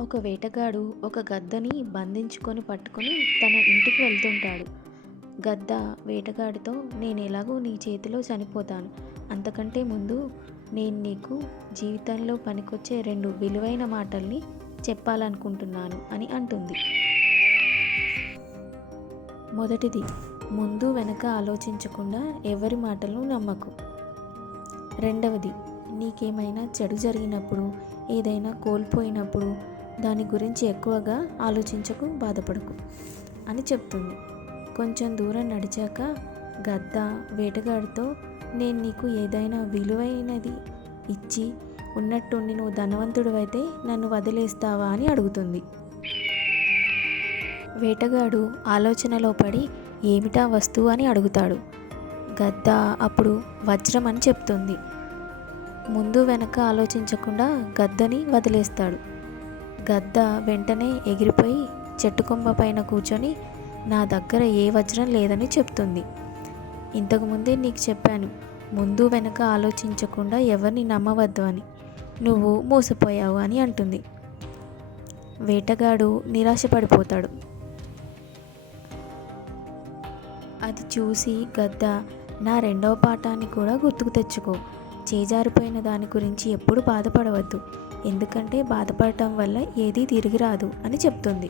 ఒక వేటగాడు ఒక గద్దని బంధించుకొని పట్టుకొని తన ఇంటికి వెళ్తుంటాడు. గద్ద వేటగాడితో, నేను ఎలాగో నీ చేతిలో చనిపోతాను, అంతకంటే ముందు నేను నీకు జీవితంలో పనికొచ్చే 2 విలువైన మాటల్ని చెప్పాలనుకుంటున్నాను అని అంటుంది. మొదటిది, ముందు వెనక ఆలోచించకుండా ఎవరి మాటలను నమ్మకు. రెండవది, నీకేమైనా చెడు జరిగినప్పుడు, ఏదైనా కోల్పోయినప్పుడు దాని గురించి ఎక్కువగా ఆలోచించకు, బాధపడకు అని చెప్తుంది. కొంచెం దూరం నడిచాక గద్ద వేటగాడితో, నేను నీకు ఏదైనా విలువైనది ఇచ్చి ఉన్నట్టుండి నువ్వు ధనవంతుడివైతే నన్ను వదిలేస్తావా అని అడుగుతుంది. వేటగాడు ఆలోచనలో పడి, ఏమిటా వస్తువు అని అడుగుతాడు. గద్ద అప్పుడు వజ్రం అని చెప్తుంది. ముందు వెనక ఆలోచించకుండా గద్దని వదిలేస్తాడు. గద్ద వెంటనే ఎగిరిపోయి చెట్టు కొమ్మ పైన కూర్చొని, నా దగ్గర ఏ వజ్రం లేదని చెప్తుంది. ఇంతకుముందే నీకు చెప్పాను, ముందు వెనక ఆలోచించకుండా ఎవరిని నమ్మవద్దు అని, నువ్వు మోసపోయావు అని అంటుంది. వేటగాడు నిరాశపడిపోతాడు. అది చూసి గద్ద, నా 2వ పాఠాన్ని కూడా గుర్తుకు తెచ్చుకో, చేజారిపోయిన దాని గురించి ఎప్పుడు బాధపడవద్దు, ఎందుకంటే బాధపడటం వల్ల ఏదీ తిరిగి రాదు అని చెప్తుంది.